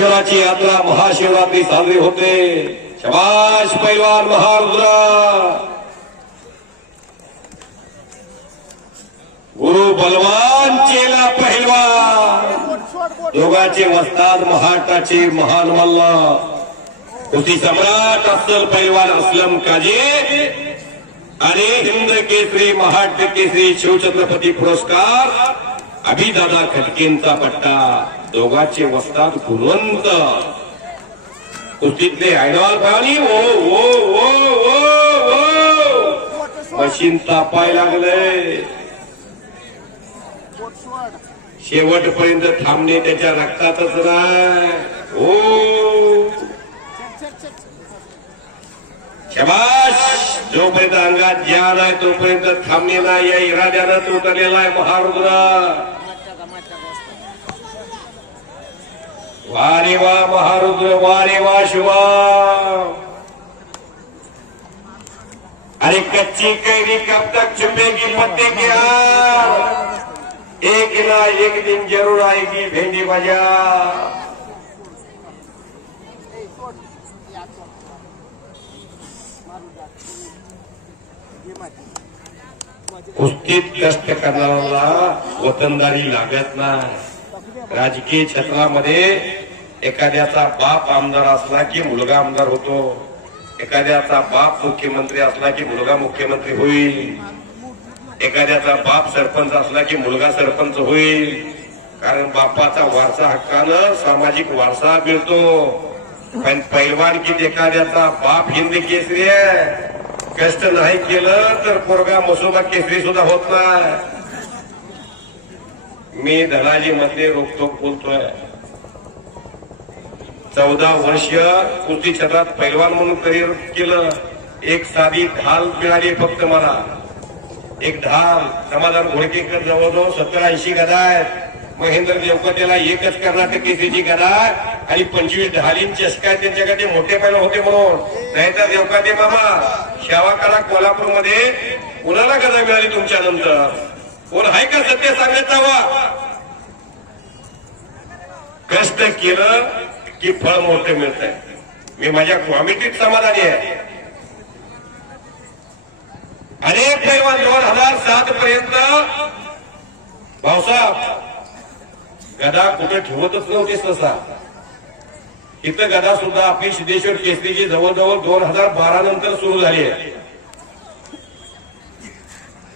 सिद्धेश्वराची यात्रा महाशिवरात्री साजरी होते। शबाश पैलवान महारुद्रा। गुरु बलवान चेला पहिलवान। दोघांचे वस्ताद महाटाचे महान मल्ला। कुस्ती सम्राट अफसल पैलवान असलम काजे। आणि हिंद केसरी महाट केसरी, शिवछत्रपती पुरस्कार। अभिदादा खटकेंचा पट्टा। दोघांचे वस्तात गुणवंत. कुस्तीतले आयडॉल पाहणी ओ ओ ओ ओ ओ. मशीन तापाय लागले. शेवटपर्यंत थांबणे त्याच्या रक्तातच नाही. ओ. शबाश जोपर्यंत अंगात ज्ञान आहे तोपर्यंत थांबणे नाही. या इराद्यानं उतरलेला आहे महारुद्र. वारे वा महारुद्र वारे वा शिवा. अरे कच्ची कैरी कब तक छुपेगी पत्ते के हार एक ना एक दिन जरूर आएगी भेंडी बाजा कुस्तीत कष्ट करणाऱ्याला वतनदारी लागत नाही. राजकीय क्षेत्रामध्ये एखाद्याचा बाप आमदार असला की मुलगा आमदार होतो. एखाद्याचा बाप मुख्यमंत्री असला की मुलगा मुख्यमंत्री होईल. एखाद्याचा बाप सरपंच असला की मुलगा सरपंच होईल. कारण बापाचा वारसा हक्कानं सामाजिक वारसा मिळतो. पण पैलवानकीत एखाद्याचा बाप हिंद केसरी आहे. कष्ट नाही केलं तर पोरगा मसोबा केसरी सुद्धा होत नाही. मी धनाजी मध्ये रोखोक बोलतोय. चौदा वर्षीय कुस्ती क्षेत्रात पैलवान म्हणून करिअर केलं. एक साधी ढाल मिळाली फक्त मला. एक ढाल समाधान घोडकेकर जवळजवळ सत्तर ऐंशी गदा आहेत. महेंद्र देवकतेला एकच कर्नाटक केसरीची गदा आणि पंचवीस ढालीं चषका त्यांच्याकडे मोठे पैल होते म्हणून. नाहीतर देवकाते मामा शेवाकाला कोल्हापूरमध्ये कुणाला गदा मिळाली तुमच्या नंतर कोण आहे का सत्य सांगायचा वा कष्ट केलं की फळ मोठे मिळत मी माझ्या क्वामिटीत समाधानी आहे. अनेक पैलवान दोन हजार सात पर्यंत भाऊसाहेब गदा कुठे ठेवतच नव्हते तसा. इथं गदा सुद्धा आपली सिद्धेश्वर केसरीची जवळजवळ दोन हजार बारा नंतर सुरू झाली आहे.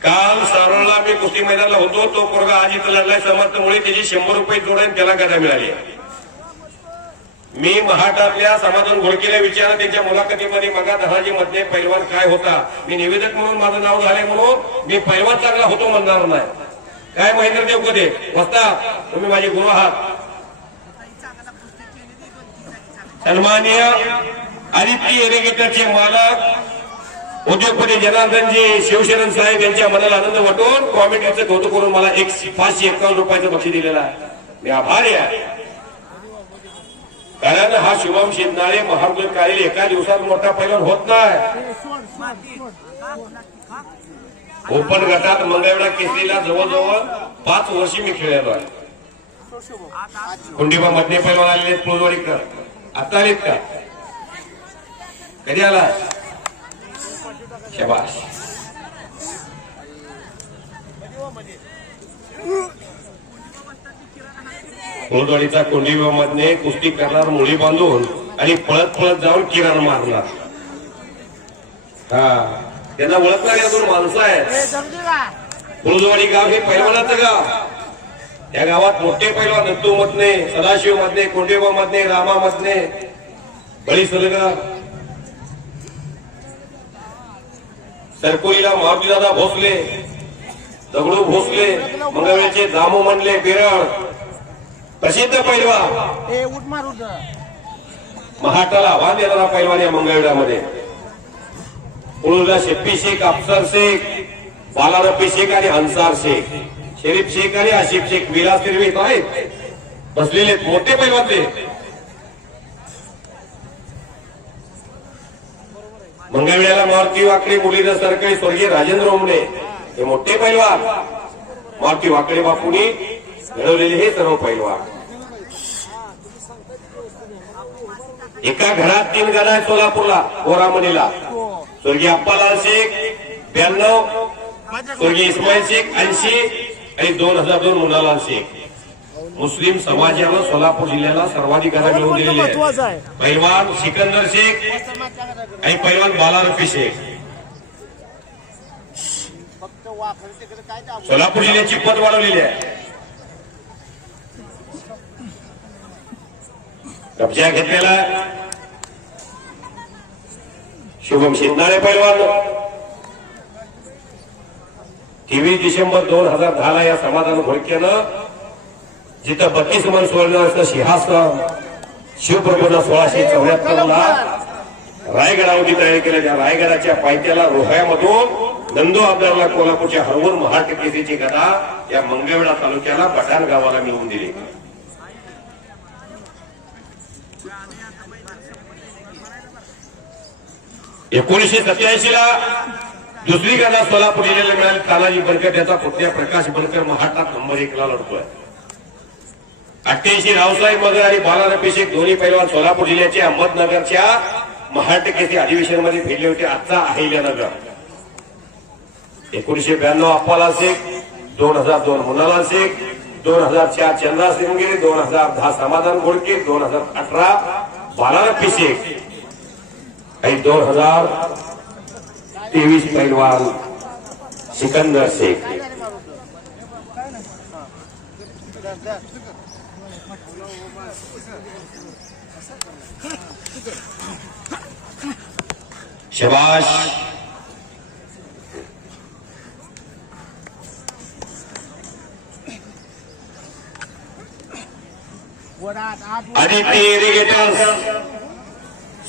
काल सारोळला मी कुस्ती मैदानाला होतो. तो पोरगा आज इथं लढलाय समर्थमुळे. त्याची शंभर रुपये जोडेन त्याला गदा मिळाली. मी महाटातल्या समाधान घोडकेला विचारलं त्यांच्या मुलाखतीमध्ये मगा धनाजी मध्ये पैलवान काय होता? मी निवेदक म्हणून माझं नाव झाले म्हणून मी पैलवान चांगला होतो म्हणणार नाही. काय महेंद्र कधी वस्ता तुम्ही माझे गुरु आहात. सन्माननीय आदित्य एरिगेटरचे मालक उद्योगपती जनार्दनजी शिवशरण साहेब यांच्या मनाला आनंद वाटून कॉमेडीचं कौतुक करून मला एक पाचशे एकावन्न रुपयाचं बक्षीस दिलेलं आहे. मी आभारी आहे. कारण हा शुभम शिंदाळे महारुद्र काळी एका दिवसात मोठा पैलवान होत नाही. ओपन गटात मंगळवेढा केसरीला जवळजवळ पाच वर्षी मी खेळलेलो आहे. कुंडीबा मधने पैलवान आलेले आहेत आता आलेत का? कधी आला शबाश फुलवाडीचा कुंडीबा मधने कुस्ती करणार मुली बांधून आणि पळत पळत जाऊन किरण मारणार. हा. त्यांना ओळखणार या दोन माणसं आहेत. फुलजवाडी गाव हे पैलवानाचं गाव. या गावात मोठे पैलवान दत्तू मधने सदाशिव मधने कोंडेबा मधने रामा मधने बळी सलगर सरकोलीला महाबीदादा भोसले दगडू भोसले मंगळवेळचे दामू म्हणले बिरळ. प्रसिद्ध पैलवा ए उठ मार उठ. महाटाला आव्हान देणारा पैलवान या मंगळवेढ्यामध्ये. उळूला शेप्पी शेख अफसर शेख बालारपी शेख आणि अन्सार शेख. शरीफ शेख आणि आशिफ शेख विलास इथं आहेत. बसलेले मोठे पैलवान ते मंगळवेळेला मारुती वाकडे मुलीचं सरकारी स्वर्गीय राजेंद्र ओमणे हे मोठे पैलवान. मारुती वाकडे बापूंनी घडवलेले हे सर्व पैलवान. एका घरात तीन गाणं आहेत सोलापूरला गोरामणीला. स्वर्गीय अप्पालाल शेख ब्याण्णव. स्वर्गीय इस्माईल शेख ऐंशी. आणि दोन हजार दोन मुलालाल शेख. मुस्लिम समाजानं सोलापूर जिल्ह्याला सर्वाधिक घरं मिळवून दिलेली आहे. पैलवान सिकंदर शेख आणि पैलवान शेख. तिकडे काय काम सोलापूर जिल्ह्याची पद वाढवलेली आहे. कब्जा घेतलेला शुभम शिंदाळे पैलवान. तेवीस डिसेंबर दोन हजार दहा ला या समाधान घोडकेनं जिथं बत्तीस मन सुवर्ण असं सिंहासन. शिवप्रभूनं सोळाशे चौऱ्याहत्तर ला रायगडावरती तयार केलेल्या त्या रायगडाच्या पायथ्याला रोहयामधून नंदो अब्दारला कोल्हापूरच्या हरवून महाटकेसीची गदा या मंगळवेढा तालुक्याला बटाण गावाला मिळवून दिली. एकोणीसशे सत्याऐंशी ला दुसरी गदा सोलापूर जिल्ह्याला मिळाली. तानाजी बनकर याचा पुतण्या प्रकाश बनकर महाटात नंबर एक ला लढतोय. अठ्ठ्याऐंशी रावसाहेब मगर आणि बालाराम शेख दोन्ही पैलवान सोलापूर जिल्ह्याचे अहमदनगरच्या महाराष्ट्र केसरी अधिवेशनामध्ये भेटले होते. आजचा अहिल्यानगर. एकोणीशे ब्याण्णव अप्पाला शेख दोन हजार दोन मुनाला शेख दोन हजार चार चंद्रा सिंगगिरी दोन हजार दहा समाधान घोडके दोन हजार अठरा बालाराम शेख आणि दोन हजार तेवीस पैलवान सिकंदर शेख. शबाश. आदित्य इरिगेटर्स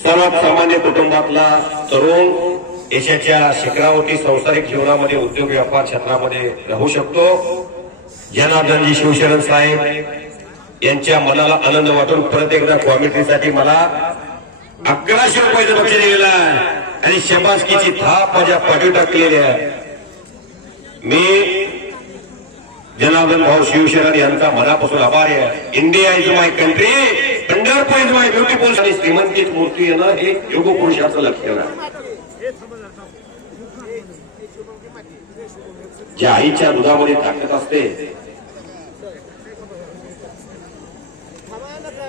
सर्वात सामान्य कुटुंबातला तरुण देशाच्या शिखरावरती संसारिक जीवनामध्ये उद्योग व्यापार क्षेत्रामध्ये राहू शकतो. जनार्दनजी शिवशरण साहेब यांच्या मनाला आनंद वाटून परत एकदा कॉमेंट्रीसाठी मला अकराशे रुपयाचं लक्ष दिलेलं आहे. आणि शबासकीची थाप माझ्या पाठी टाकलेली आहे. मी जनार्दन भाऊ शिवशरण यांचा मनापासून आभार आहे. India is my country Pandharpur is my beautiful आणि श्रीमंतीत मूर्ती येणं हे योग पुरुषाचं लक्षण आहे ज्या आईच्या दुधामध्ये ताकद असते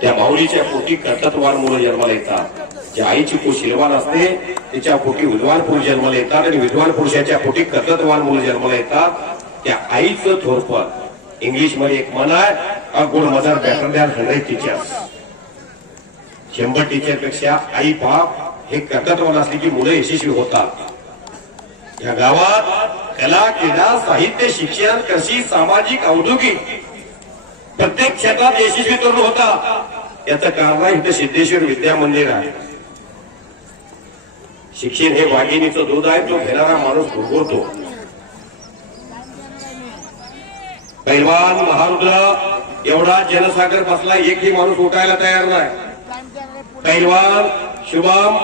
त्या माऊलीच्या पोटी कर्तत्वान मुलं जन्माला येतात. ज्या आईची पोट शिलवान असते तिच्या पोटी विद्वान पुरुष जन्माला येतात आणि विद्वान पुरुषाच्या पोटी कर्तत्वान मुलं जन्माला येतात. त्या आईचं थोरपण इंग्लिशमध्ये एक मन आहे a good mother better than hundred teachers शंभर टीचरपेक्षा आई बाप हे कर्तत्वान असले की मुलं यशस्वी होतात. या गावात कला क्रीडा साहित्य शिक्षण कृषी सामाजिक औद्योगिक प्रत्येक क्षेत्रात यशस्वी तरुण होता. याचं कारण इथं सिद्धेश्वर विद्या मंदिर आहे. शिक्षण हे वाघिणीचं दूध आहे तो घेणारा माणूस भोगवतो पैलवान महारुद्र एवढा जनसागर बसला एकही माणूस उठायला तयार नाही. पैलवान शुभम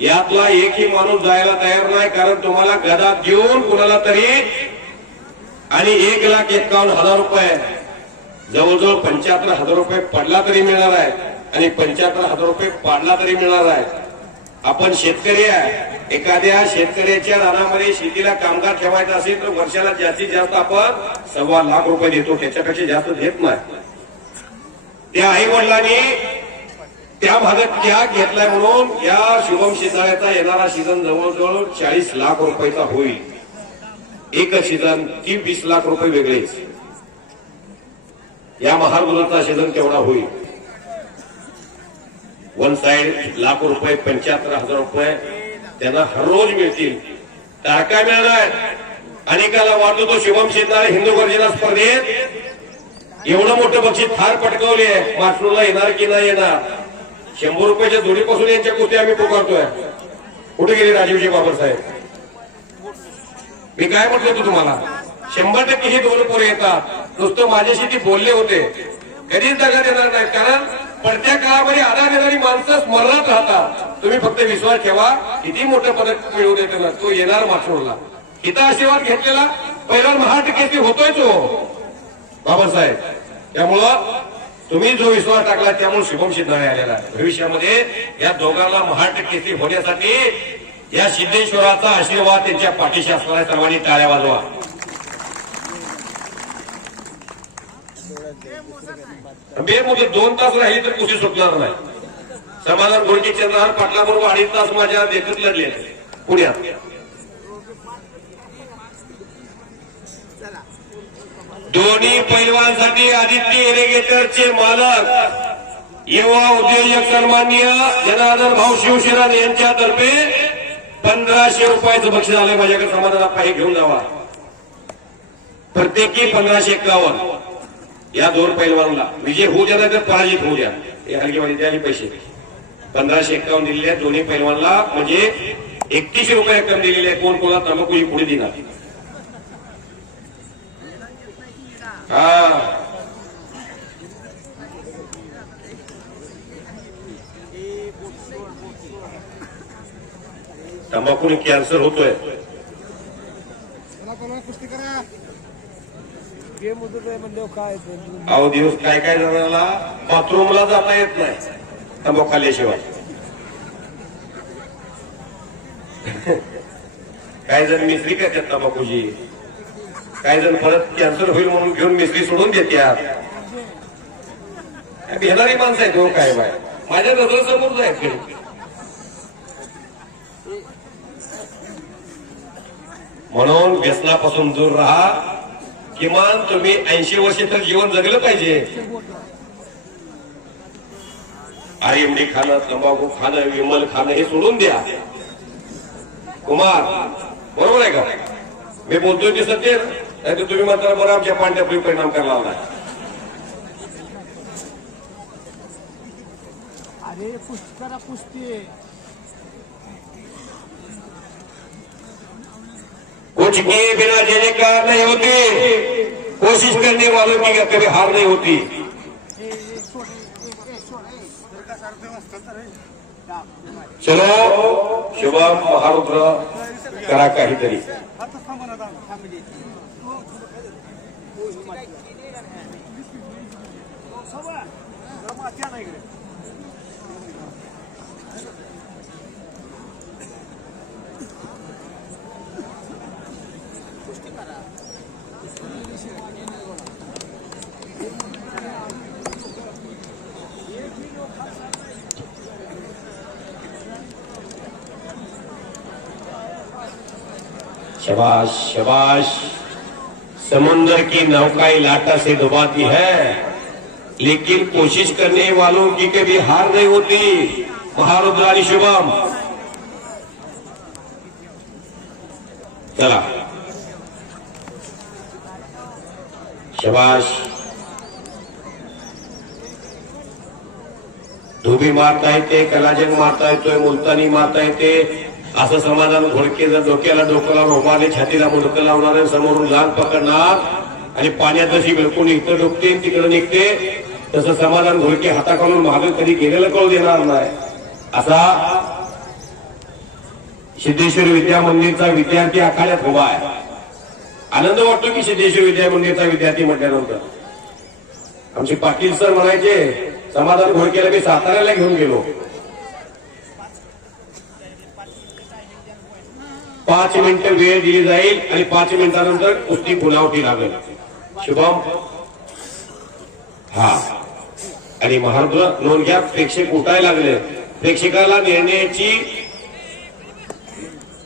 यातला एकही माणूस जायला तयार नाही कारण तुम्हाला गदा देऊन कुणाला तरी आणि एक लाख एकावन्न हजार रुपये. जवळजवळ पंच्याहत्तर हजार रुपये पडला तरी मिळणार आहे आणि पंच्याहत्तर हजार रुपये पाडला तरी मिळणार आहे. आपण शेतकरी आहे. एखाद्या शेतकऱ्याच्या रानामध्ये शेतीला कामगार ठेवायचा असेल तर वर्षाला जास्तीत जास्त आपण सव्वा लाख रुपये देतो. त्याच्यापेक्षा जास्त देत नाही. त्या आई वडिलांनी त्या भागात त्याग घेतलाय म्हणून या शुभम शिजाळ्याचा येणारा सीझन जवळजवळ चाळीस लाख रुपयाचा होईल. एक सीझन ती वीस लाख रुपये वेगळेच या महागुरुचा सीझन तेवढा होईल. वन साइड लाख रुपये पंच्याहत्तर हजार रुपये त्यांना हर रोज मिळतील. काय काय मिळणार. अनेकाला वाटतो तो शिवम शिंदाळे हिंदू गर्जना स्पर्धेत. एवढं मोठं बक्षीस फार पटकवले मास्टरला येणार की नाही येणार. शंभर रुपयाच्या जोडीपासून यांच्या कुस्ती आम्ही पुकारतोय. कुठे गेले राजीवजी बाबासाहेब मी काय म्हटलं तू तुम्हाला? शंभर टक्के हे दोन पोरे येतात. नुसतं माझ्याशी ती बोलले होते. कधीच दगा देणार नाही कारण पडत्या काळामध्ये आधार देणारी माणसं स्मरणात राहतात. तुम्ही फक्त विश्वास ठेवा. किती मोठं पदक मिळवून येतो ना तो येणार माथोडला इथं आशीर्वाद घेतलेला पहिला महाराष्ट्र होतोय तो हो. बाबासाहेब त्यामुळं तुम्ही जो विश्वास टाकला त्यामुळे शुभम सिद्धाळे आलेला आहे. भविष्यामध्ये या दोघांना महाराष्ट्र केसरी होण्यासाठी या सिद्धेश्वराचा आशीर्वाद त्यांच्या पाठीशी असणाऱ्या सर्वांनी टाळ्या वाजवा. बेमुदत दोन तास राहिली तर कुठे सुटणार नाही. समाधान गोडके चंद्रहार पाटला बरोबर अडीच तास माझ्या देखत लढले पुण्यात. दोन्ही पैलवानसाठी आदित्य इरिगेटरचे मालक युवा उद्योजक सन्माननीय जनार्दन भाऊ शिवशरण यांच्यातर्फे पंधराशे रुपयाचं बक्षीस आलं माझ्याकडे समाधान आपण हे घेऊन जावा. प्रत्येकी पंधराशे एक्कावन्न. या दोन पैलवानला विजय होऊ द्या नाही तर पराजित होऊ द्या. हे हलगेवाडी द्या आणि पैसे. पंधराशे एक्कावन्न दिलेले आहेत दोन्ही पैलवानला म्हणजे एकतीसशे रुपये रक्कम दिलेली आहे. कोण कोणाला तंबाखू पुढे देणार? हा. तंबाखूने कॅन्सर होतोय चला कोणाला कुस्ती करा गेम होतो म्हणजे काय ते अहो दिवस काय काय जणांना बाथरूमला जाता येत नाही. तंबाखू खाल्ल्याशिवाय काही जण मिसरी करतात तंबाखूची. काही जण परत कॅन्सर होईल म्हणून घेऊन मिसरी सोडून देतात. काय माणसं आहेत हो काय बाय. माझ्या नजरेसमोर आहेत म्हणून व्यसनापासून दूर राहा. किमान तुम्ही ऐंशी वर्ष तर जीवन जगलं पाहिजे. आरएमडी खाणं तंबाखू खाणं विमल खाणं हे सोडून द्या. कुमार बरोबर आहे का? मी बोलतोय ते सत्य नाही तर तुम्ही मात्र बरं आमच्या पांढऱ्या परिणाम करायला आला अरे कुस्ती करा कुछ किए बिना देने का नहीं होती। कोशिश करने वालों की कभी हार नहीं होती। ए, ए, सोड, ए, ए, ए, सोड, ए. चलो शुभम महारुद्र करा? काहीतरी शबाश शबाश। समुंदर की नौकाएँ लाटा से डुबाती है, लेकिन कोशिश करने वालों की कभी हार नहीं होती। महारुद्र आणि शुभम। चला। शबाश। धुबी मारता येते कलाजंग मारता येतोय मुलतानी मारता येते असं समाधान घोडके जर डोक्याला डोकं लावून उभारले छातीला मुडकं लावणार समोरून लाल पकडणार आणि पाण्यात जशी विळकून इकडे डोकते तिकडे निघते तसं समाधान घोडके हाताखालून मागे कधी गेलेलं कळू देणार नाही. असा सिद्धेश्वर विद्या मंदिरचा विद्यार्थी आखाड्यात उभा आहे. आनंद वाटतो की सिद्धेश्वर विद्या मंदिरचा विद्यार्थी म्हटल्यानंतर. आमचे पाटील सर म्हणायचे समाधान घोडकेला मी साताऱ्याला घेऊन गेलो. पाच मिनिटं वेळ दिली जाईल आणि पाच मिनिटानंतर कुस्ती पुलावटी लागेल. शुभम. हा. आणि महारुद्र नोंद घ्या प्रेक्षक उठायला लागले. प्रेक्षकाला निर्णयाची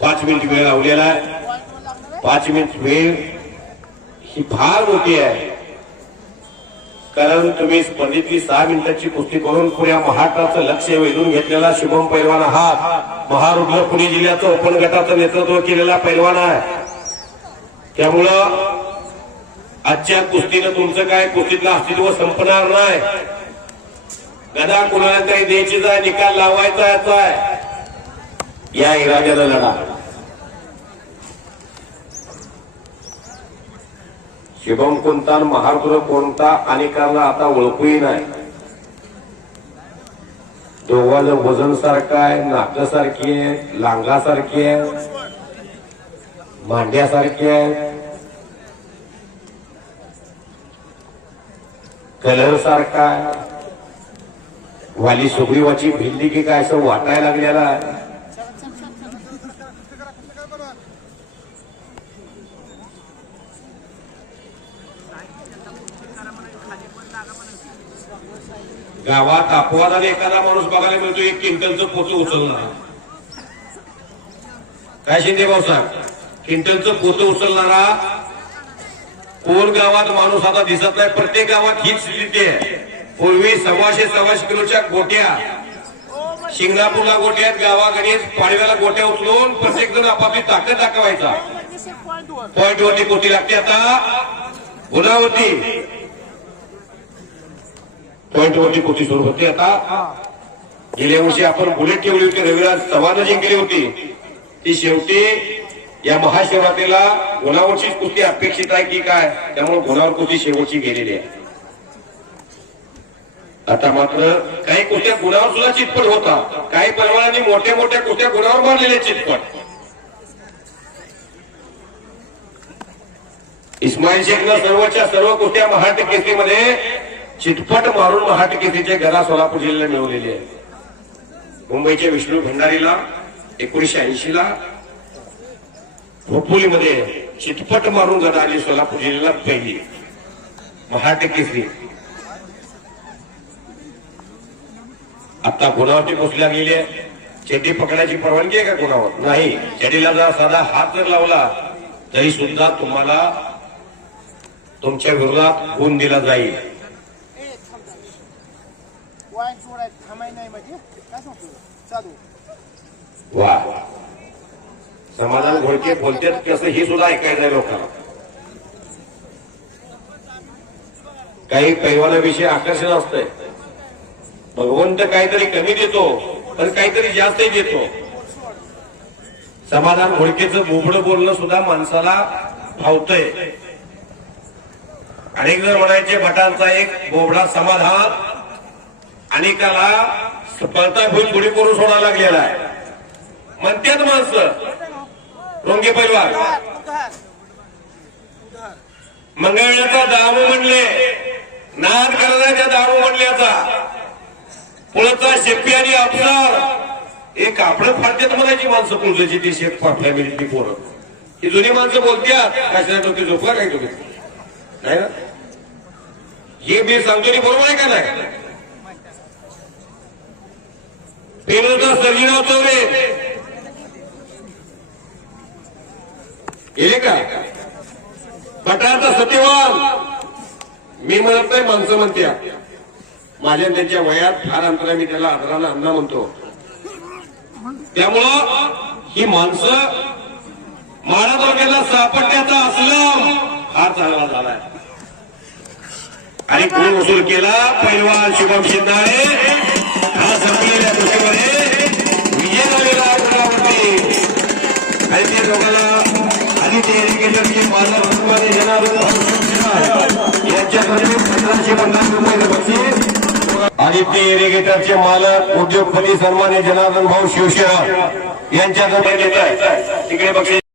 पाच मिनिट वेळ लावलेला आहे. पाच मिनिट वेळ ही फार मोठी आहे. कारण तुम्ही स्पर्धेतली सहा मिनिटाची कुस्ती करून पुऱ्या महाराष्ट्राचं लक्ष वेधून घेतलेला शुभम पैलवान आहात. महारुद्र पुणे जिल्ह्याचं ओपन गटाचं नेतृत्व केलेला पैलवान आहे. त्यामुळं आजच्या कुस्तीनं तुमचं काय कुस्तीतलं अस्तित्व संपणार नाही. गदा कुणाला काही द्यायचीच आहे निकाल लावायचा याचा आहे. या इराद्यानं लढा. शुभम कोणता आणि महारुद्र कोणता अनेकांना आता ओळखूही नाही. दोघांचं वजन सारखं आहे नाक सारखी आहे लांगासारखी आहे मांड्यासारखी आहे. कलर सारखा आहे. वाली सुग्रीवाची भिल्ली की काय असं वाटायला लागलेला आहे. गावात अपवादाने एखादा माणूस बघायला मिळतो एक क्विंटलचं पोतं उचलणार. काय शिंदे भाऊ सांग? क्विंटलचं पोतं उचलणारा कोण गावात माणूस आता दिसत नाही? प्रत्येक गावात हीच स्थिती आहे. पूर्वी सव्वाशे सव्वाशे किलोच्या गोट्या शिंगणापूरला गोट्या आहेत गावागणीत पाडव्याला गोट्या उचलून प्रत्येक जण आपापली ताकद दाखवायचा. पॉइंट वरती. कोटी लागते. आता गुणावरती पॉईंट वरची कोटी सुरू होती आता. गेल्या वर्षी आपण बुलेट ठेवली होती रविराज चव्हाण जिंकली होती ती शेवटी या महाशिवरात्रीला गुणावरचीच कुस्ती अपेक्षित आहे की काय? त्यामुळे गुणावर कुस्ती शेवटची गेलेली आहे. आता मात्र काही कुस्त्या गुणावर सुद्धा चितपट होता. काही परिवारांनी मोठ्या मोठ्या कुस्त्या गुणावर मारलेल्या चितपट. इस्माईल शेखनं सर्वच्या सर्व कुस्त्या महाराष्ट्र केसरीमध्ये चितपट मारून महाराष्ट्र केसरीचे गदा सोलापूर जिल्ह्याला मिळवलेली आहे. मुंबईच्या विष्णू भंडारीला एकोणीशे ऐंशी ला खोपोलीमध्ये चितपट मारून गदा आली सोलापूर जिल्ह्याला पहिली. महाराष्ट्र केसरी. आता गुणावरती पोचल्या गेली आहे. चेटी पकडायची परवानगी आहे का गुणावर नाही. चेटीला जर साधा हात जर लावला तरी सुद्धा तुम्हाला तुमच्या विरोधात गुण दिला जाईल वाईन सोडाय थांबाय नाही म्हणजे काय सांगतो चालू वा. समाधान घोडके बोलतात कसं हे सुद्धा ऐकायचं लोकांना. काही पैवानाविषयी आकर्षण असतंय. भगवंत काहीतरी कमी देतो पण काहीतरी जास्तही देतो. समाधान घोडकेचं बोबडं बोलणं सुद्धा माणसाला भावतंय. अनेक जर म्हणायचे भटांचा एक बोबडा समाधान अनेकाला सफलता भूल गुढी करून सोडायला लागलेला आहे. म्हणतात माणसं. रोंगे पैलवान मंगळण्याचा दारू म्हणले. नाद करण्याच्या दारू म्हणल्याचा. पुळचा शेप्पी आणि अफसार. हे कापड फाडतात म्हणायची माणसं पुळची ती शेप ती पोरं. ही जुनी माणसं बोलत्यात कशा डोके झोपला काय डोके नाही ना? हे मी सांगतो बरोबर आहे का नाही? पेरूचा सर्जीराव चौरे. गेले का? पटाचा सतीवान मी म्हणत नाही माणसं म्हणत्या. माझ्या त्यांच्या वयात फार अंतर मी त्याला आदरानं अन्न म्हणतो. त्यामुळं ही माणसं माळा तालुक्याला सापडण्याचा असलम फार चांगला झालाय आणि कोण वसूल केला? पैलवान शुभम शिंदाळे. हा संपलेल्या कृषीमध्ये विजय झालेला आहे आणि ते दोघांना आदित्य मालक हनुमाने पंधराशे पन्नास रुपये बक्षीस आदित्य इरिगेटरचे मालक उद्योगपती सन्मान्य जनार्दन भाऊ शिवशेहा यांच्याकडे देत आहे तिकडे बक्षीस